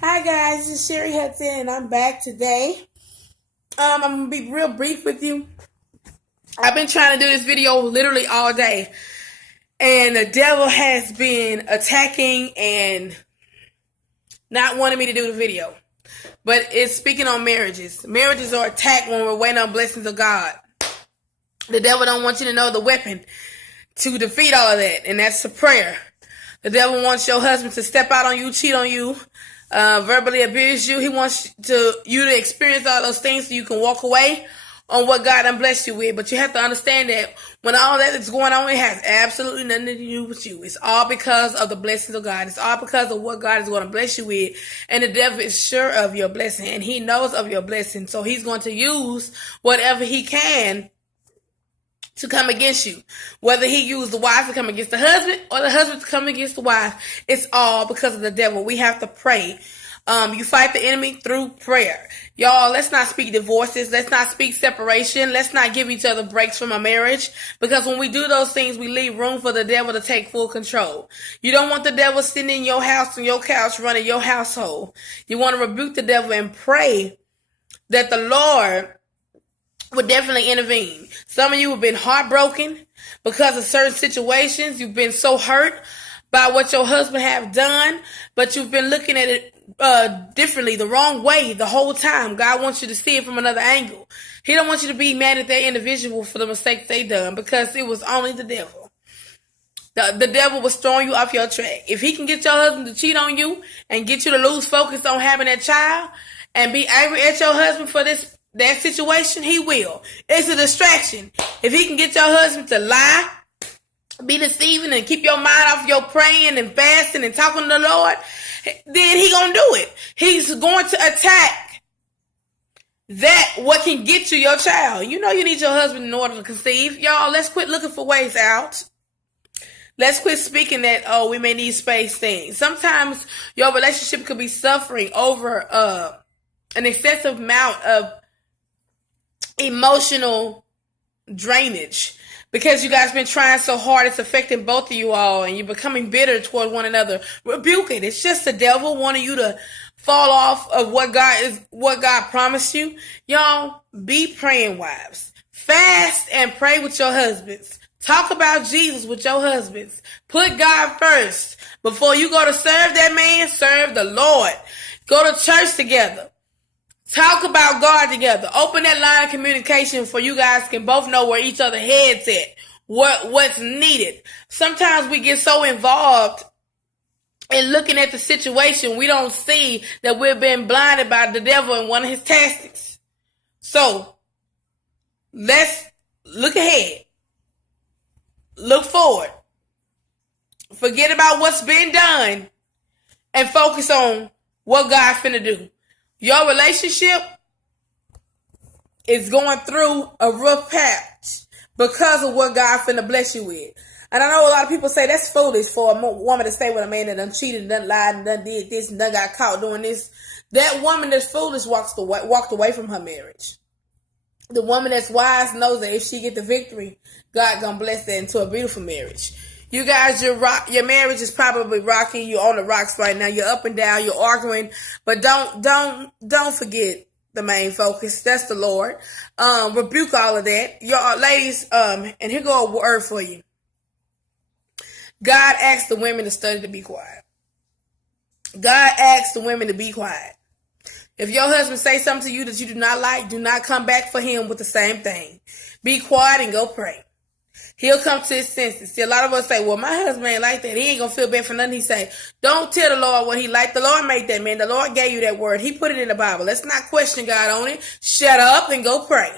Hi guys, this is Sherry Hudson and I'm back today. I'm gonna be real brief with you. I've been trying to do this video literally all day, and the devil has been attacking and not wanting me to do the video. But it's speaking on marriages. Marriages are attacked when we're waiting on blessings of God. The devil don't want you to know the weapon to defeat all of that, and that's a prayer. The devil wants your husband to step out on you, cheat on you, verbally abuse you. He wants you to experience all those things so you can walk away on what God done blessed you with. But you have to understand that when all that is going on, it has absolutely nothing to do with you. It's all because of the blessings of God. It's all because of what God is going to bless you with. And the devil is sure of your blessing, and he knows of your blessing. So he's going to use whatever he can to come against you. Whether he used the wife to come against the husband or the husband to come against the wife, it's all because of the devil. We have to pray. You fight the enemy through prayer. Y'all, let's not speak divorces. Let's not speak separation. Let's not give each other breaks from a marriage, because when we do those things, we leave room for the devil to take full control. You don't want the devil sitting in your house, on your couch, running your household. You want to rebuke the devil and pray that the Lord would definitely intervene. Some of you have been heartbroken because of certain situations. You've been so hurt by what your husband have done, but you've been looking at it differently, the wrong way the whole time. God wants you to see it from another angle. He don't want you to be mad at that individual for the mistakes they done, because it was only the devil. The devil was throwing you off your track. If he can get your husband to cheat on you and get you to lose focus on having that child and be angry at your husband for that situation, he will. It's a distraction. If he can get your husband to lie, be deceiving, and keep your mind off your praying and fasting and talking to the Lord, then he gonna do it. He's going to attack what can get you your child. You know you need your husband in order to conceive. Y'all, let's quit looking for ways out. Let's quit speaking that, oh, we may need space things. Sometimes your relationship could be suffering over an excessive amount of emotional drainage, because you guys been trying so hard. It's affecting both of you all, and you're becoming bitter toward one another. Rebuke it. It's just the devil wanting you to fall off of what God promised you. Y'all, be praying wives. Fast and pray with your husbands. Talk about Jesus with your husbands. Put God first. Before you go to serve that man, serve the Lord. Go to church together. Talk about God together. Open that line of communication for you guys can both know where each other heads at. What's needed. Sometimes we get so involved in looking at the situation, we don't see that we're being blinded by the devil and one of his tactics. So, let's look ahead. Look forward. Forget about what's been done and focus on what God's finna do. Your relationship is going through a rough patch because of what God finna bless you with. And I know a lot of people say that's foolish for a woman to stay with a man that done cheated and done lied and done did this and done got caught doing this. That woman that's foolish walked away from her marriage. The woman that's wise knows that if she get the victory, God gonna bless that into a beautiful marriage. You guys, your marriage is probably rocky. You're on the rocks right now. You're up and down. You're arguing, but don't forget the main focus. That's the Lord. Rebuke all of that, y'all, ladies. And here go a word for you. God asked the women to study to be quiet. God asked the women to be quiet. If your husband say something to you that you do not like, do not come back for him with the same thing. Be quiet and go pray. He'll come to his senses. See, a lot of us say, well, my husband ain't like that. He ain't going to feel bad for nothing he say. Don't tell the Lord what he like. The Lord made that man. The Lord gave you that word. He put it in the Bible. Let's not question God on it. Shut up and go pray.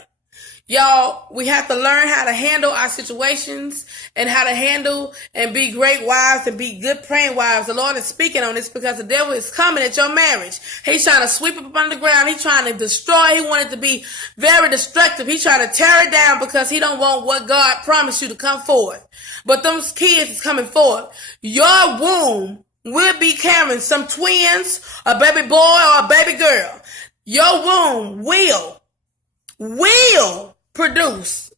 Y'all, we have to learn how to handle our situations and how to handle and be great wives and be good praying wives. The Lord is speaking on this because the devil is coming at your marriage. He's trying to sweep it up under the ground. He's trying to destroy. He wanted to be very destructive. He's trying to tear it down because he don't want what God promised you to come forth. But those kids is coming forth. Your womb will be carrying some twins, a baby boy or a baby girl. Your womb will produce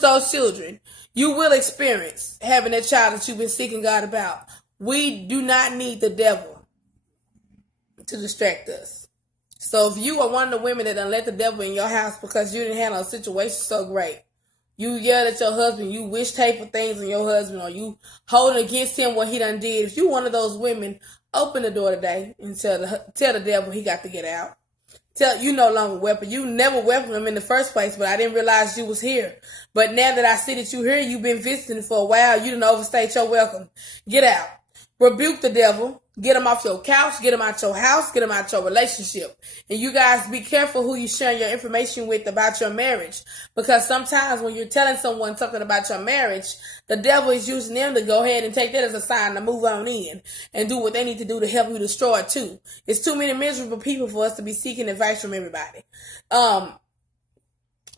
those children. You will experience having that child that you've been seeking God about. We do not need the devil to distract us. So if you are one of the women that done let the devil in your house because you didn't handle a situation so great, you yelled at your husband, you wish hateful things on your husband, or you holding against him what he done did. If you one of those women, open the door today and tell the devil he got to get out. Tell you no longer welcome. You never welcomed him in the first place, but I didn't realize you was here. But now that I see that you here, you've been visiting for a while. You didn't overstay your welcome. Get out. Rebuke the devil. Get him off your couch. Get him out your house. Get him out your relationship. And you guys be careful who you share your information with about your marriage. Because sometimes when you're telling someone something about your marriage, the devil is using them to go ahead and take that as a sign to move on in and do what they need to do to help you destroy it too. It's too many miserable people for us to be seeking advice from everybody.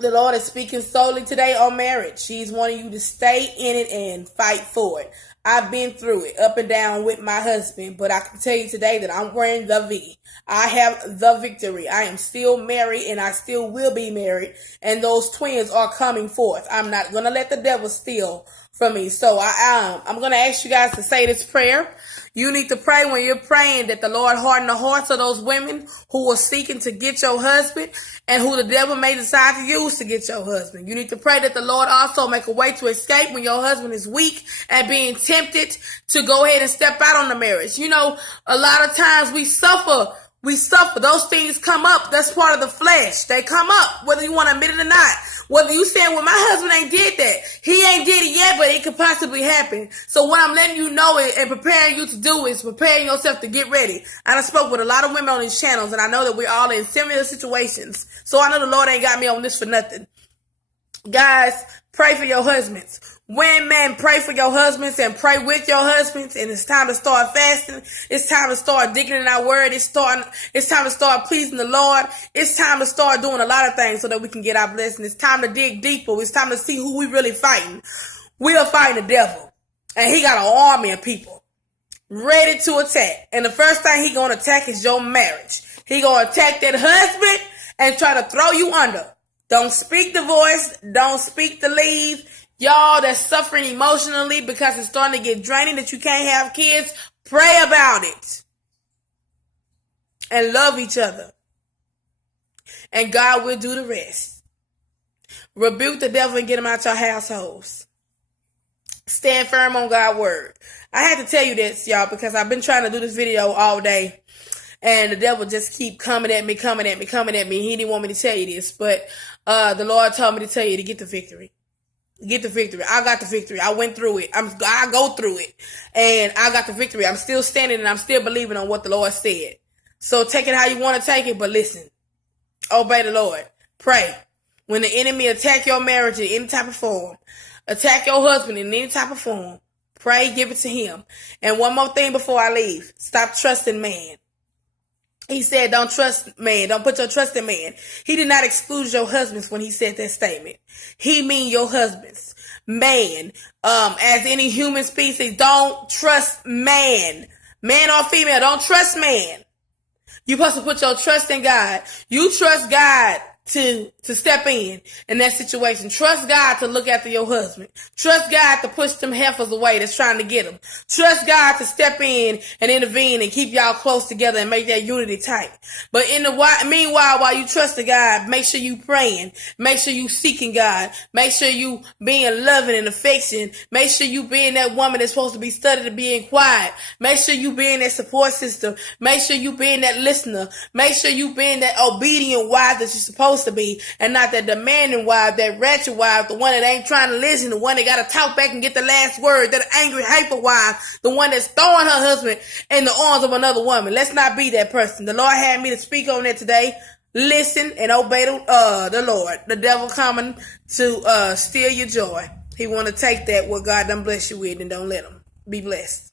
The Lord is speaking solely today on marriage. He's wanting you to stay in it and fight for it. I've been through it up and down with my husband, but I can tell you today that I'm wearing the V. I have the victory. I am still married and I still will be married, and those twins are coming forth. I'm not going to let the devil steal from me. So I'm going to ask you guys to say this prayer. You need to pray when you're praying that the Lord harden the hearts of those women who are seeking to get your husband and who the devil may decide to use to get your husband. You need to pray that the Lord also make a way to escape when your husband is weak and being tempted to go ahead and step out on the marriage. You know, a lot of times we suffer. Those things come up. That's part of the flesh. They come up, whether you want to admit it or not. Whether you saying, well, my husband ain't did that. He ain't did it yet, but it could possibly happen. So what I'm letting you know and preparing you to do is preparing yourself to get ready. I done spoke with a lot of women on these channels, and I know that we're all in similar situations. So I know the Lord ain't got me on this for nothing. Guys, pray for your husbands. Women, pray for your husbands and pray with your husbands. And it's time to start fasting. It's time to start digging in our word. It's time to start pleasing the Lord. It's time to start doing a lot of things so that we can get our blessing. It's time to dig deeper. It's time to see who we really fighting. We are fighting the devil. And he got an army of people ready to attack. And the first thing he gonna attack is your marriage. He gonna attack that husband and try to throw you under. Don't speak the voice. Don't speak the leave. Y'all that's suffering emotionally because it's starting to get draining that you can't have kids, pray about it. And love each other. And God will do the rest. Rebuke the devil and get him out your households. Stand firm on God's word. I had to tell you this, y'all, because I've been trying to do this video all day. And the devil just keep coming at me. He didn't want me to tell you this, but the Lord told me to tell you to get the victory. Get the victory. I got the victory. I went through it. I go through it. And I got the victory. I'm still standing and I'm still believing on what the Lord said. So take it how you want to take it, but listen. Obey the Lord. Pray. When the enemy attack your marriage in any type of form, attack your husband in any type of form, pray, give it to him. And one more thing before I leave. Stop trusting man. He said, don't trust man. Don't put your trust in man. He did not exclude your husbands when he said that statement. He mean your husbands. Man, as any human species, don't trust man. Man or female, don't trust man. You're supposed to put your trust in God. You trust God to step in that situation. Trust God to look after your husband. Trust God to push them heifers away that's trying to get them. Trust God to step in and intervene and keep y'all close together and make that unity tight. But meanwhile, while you trust God, make sure you praying. Make sure you seeking God. Make sure you being loving and affection. Make sure you being that woman that's supposed to be studied and being quiet. Make sure you being that support system. Make sure you being that listener. Make sure you being that obedient wife that you're supposed to be, and not that demanding wife, that ratchet wife, the one that ain't trying to listen, the one that got to talk back and get the last word, that angry hyper wife, the one that's throwing her husband in the arms of another woman. Let's not be that person. The Lord had me to speak on that today. Listen and obey the Lord. The devil coming to steal your joy. He want to take that what God done bless you with, and don't let him. Be blessed.